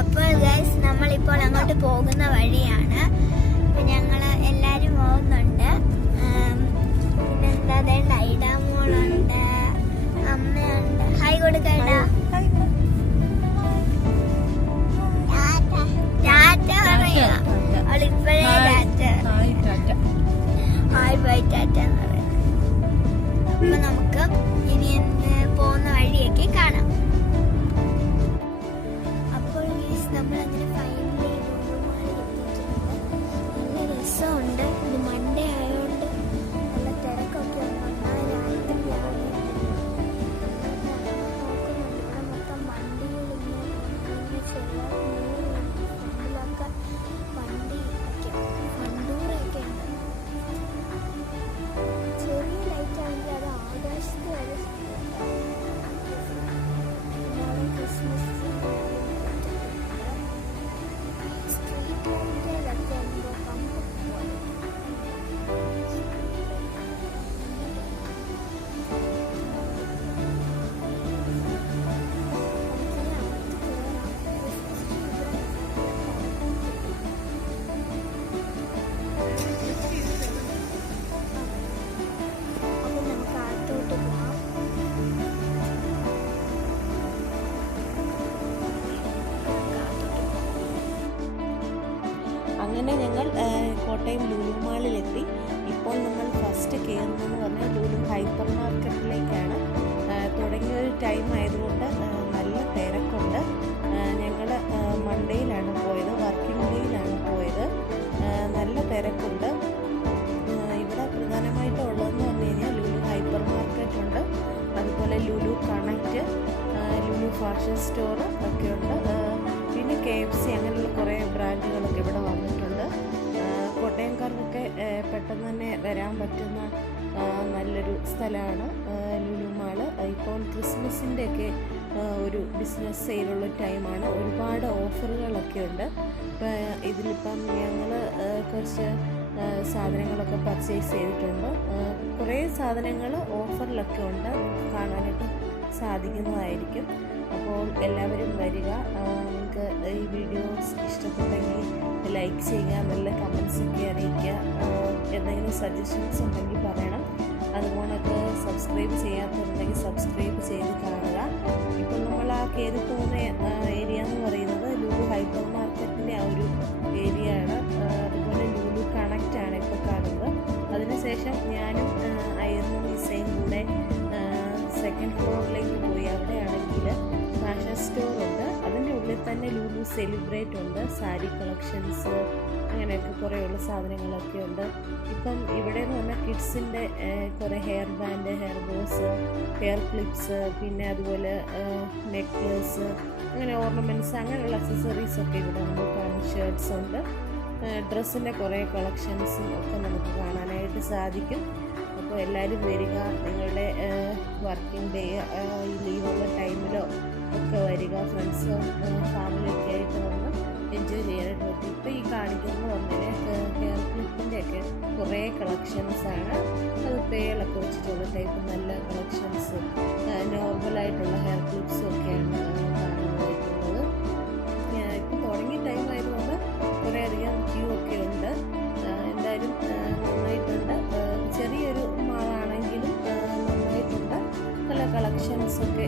അപ്പോൾ ഗൈസ് നമ്മളിപ്പോൾ അങ്ങോട്ട് പോകുന്ന വഴിയാണ്. ഞങ്ങൾ എല്ലാവരും പോകുന്നുണ്ട്. പിന്നെന്താ ഡൈഡാമോളുണ്ട്, അമ്മയുണ്ട്. ഹായ് കൊടുക്കണ്ട. ടാറ്റ പറയാ. അവളിപ്പോഴേ ടാറ്റ ഹായ് ബൈ ടാറ്റ എന്ന് പറയുന്നത്. അപ്പൊ നമുക്ക് ഇനി പോകുന്ന വഴിയൊക്കെ കാണാം. അപ്പോൾ നമ്മളങ്ങനെ ഫൈനലി ലുലുമാളിൽ എത്തിയിട്ടുണ്ട്. നല്ല രസമുണ്ട്. ഇത് മൺഡേ ആയതുകൊണ്ട് നല്ല തിരക്കൊക്കെ ഉണ്ട്. രാത്രിയാണ് നോക്കുന്നുണ്ട്. ഇവിടെ മൊത്തം വണ്ടികളിങ്ങനെ ഫ്രണ്ടിലൊക്കെ വണ്ടിയൊക്കെ വണ്ടൂരൊക്കെ ഉണ്ട്. ചെറിയ ലൈറ്റ് ആണെങ്കിൽ അത് ആകാശത്ത് വരെ ക്രിസ്മസ് സ്ട്രീറ്റ് ലൈറ്റിലൊക്കെ എന്തോ കമ്പനി പോലെ. അങ്ങനെ ഞങ്ങൾ കോട്ടയം ലുലു മാളിലെത്തി. ഇപ്പോൾ നമ്മൾ ഫസ്റ്റ് കയറുന്നതെന്ന് പറഞ്ഞാൽ ലുലു ഹൈപ്പർ മാർക്കറ്റിലേക്കാണ്. തുടങ്ങിയൊരു ടൈം ആയതുകൊണ്ട് നല്ല തിരക്കുണ്ട്. ഞങ്ങൾ മൺഡേയിലാണ് പോയത്, വർക്കിംഗ് ഡേയിലാണ് പോയത്. നല്ല തിരക്കുണ്ട്. ഇവിടെ പ്രധാനമായിട്ടും ഉള്ളതെന്ന് പറഞ്ഞു കഴിഞ്ഞാൽ ലുലു ഹൈപ്പർ മാർക്കറ്റ് ഉണ്ട്, അതുപോലെ Lulu connect, Lulu fashion store ഒക്കെ ഉണ്ട്. പിന്നെ KFC അങ്ങനെയുള്ള കുറേ ബ്രാൻഡുകളൊക്കെ ഇവിടെ വന്നിട്ടുണ്ട്. കോട്ടയംകാർക്കൊക്കെ പെട്ടെന്ന് തന്നെ വരാൻ പറ്റുന്ന നല്ലൊരു സ്ഥലമാണ് ലുലു മാള്. ഇപ്പോൾ ക്രിസ്മസിൻ്റെയൊക്കെ ഒരു ബിസിനസ് സെയിലുള്ള ടൈമാണ്. ഒരുപാട് ഓഫറുകളൊക്കെ ഉണ്ട്. ഇതിലിപ്പം ഞങ്ങൾ കുറച്ച് സാധനങ്ങളൊക്കെ പർച്ചേസ് ചെയ്തിട്ടുണ്ട്. കുറേ സാധനങ്ങൾ ഓഫറിലൊക്കെ ഉണ്ട്, നമുക്ക് കാണാനായിട്ട് സാധിക്കുന്നതായിരിക്കും. അപ്പോൾ എല്ലാവരും വരിക. നിങ്ങൾക്ക് ഈ വീഡിയോസ് ഇഷ്ടപ്പെട്ടെങ്കിൽ ലൈക്ക് ചെയ്യുക, നല്ല കമൻസൊക്കെ അറിയിക്കുക. എന്തെങ്കിലും സജഷൻസ് ഉണ്ടെങ്കിൽ പറയണം. അതുപോലൊക്കെ സബ്സ്ക്രൈബ് ചെയ്യാത്തതുണ്ടെങ്കിൽ സബ്സ്ക്രൈബ് ചെയ്ത് കാണുക. ഇപ്പോൾ നമ്മൾ ആ കയറി പോകുന്ന ഏരിയ എന്ന് പറയുന്നത് ലുലു ഹൈപ്പർ മാർക്കറ്റിൻ്റെ ആ ഒരു ഏരിയ ആണ്. അതുപോലെ ലുലു കണക്റ്റാണ് ഇപ്പോൾ കാണുന്നത്. അതിനുശേഷം ഞാനും അയർന്നും നിസയും കൂടെ സെക്കൻഡ് ഫ്ലോറിലേക്ക് പോയി. അവിടെയാണെങ്കിൽ ഫാഷൻ സ്റ്റോറുണ്ട്. അതിൻ്റെ ഉള്ളിൽ തന്നെ ലുലു സെലിബ്രേറ്റ് ഉണ്ട്, സാരി കളക്ഷൻസ് അങ്ങനെയൊക്കെ കുറേയുള്ള സാധനങ്ങളൊക്കെ ഉണ്ട്. ഇപ്പം ഇവിടെ എന്ന് പറഞ്ഞാൽ കിഡ്സിൻ്റെ കുറേ hair band, hair bows, hair clips, പിന്നെ അതുപോലെ നെക്ലേസ്, അങ്ങനെ ഓർണമെൻറ്റ്സ്, അങ്ങനെയുള്ള അക്സസറീസൊക്കെ ഇവിടെ നമുക്ക് കാണാം. ഷർട്ട്സ് ഉണ്ട്, ഡ്രസ്സിൻ്റെ കുറേ കളക്ഷൻസും ഒക്കെ നമുക്ക് കാണാനായിട്ട് സാധിക്കും. അപ്പോൾ എല്ലാവരും വരിക. നിങ്ങളുടെ വർക്കിംഗ് ഡേ ലീവുള്ള ടൈമിലോ ഒക്കെ വരിക. ഫ്രണ്ട്സും ഫാമിലിയൊക്കെ ആയിട്ട് വന്ന് എൻജോയ് ചെയ്യാനായിട്ട് പറ്റും. ഇപ്പോൾ ഈ കാണിക്കുന്നത് പറഞ്ഞാൽ ഹെയർ ക്ലിപ്പിൻ്റെയൊക്കെ കുറേ കളക്ഷൻസാണ്. അത് പേളൊക്കെ വെച്ചിട്ടുള്ള ടൈപ്പ് നല്ല കളക്ഷൻസ്, നോർമലായിട്ടുള്ള ഹെയർ ക്ലിപ്സും ഒക്കെയാണ് കാണുന്നതായിട്ടുള്ളത്. ഇപ്പം തുടങ്ങിയ ടൈം ആയതുകൊണ്ട് കുറേയധികം ക്യൂ ഒക്കെ ഉണ്ട്. എന്തായാലും നന്നായിട്ടുണ്ട്. ചെറിയൊരു മാളാണെങ്കിലും നന്നായിട്ടുണ്ട്. നല്ല കളക്ഷൻസൊക്കെ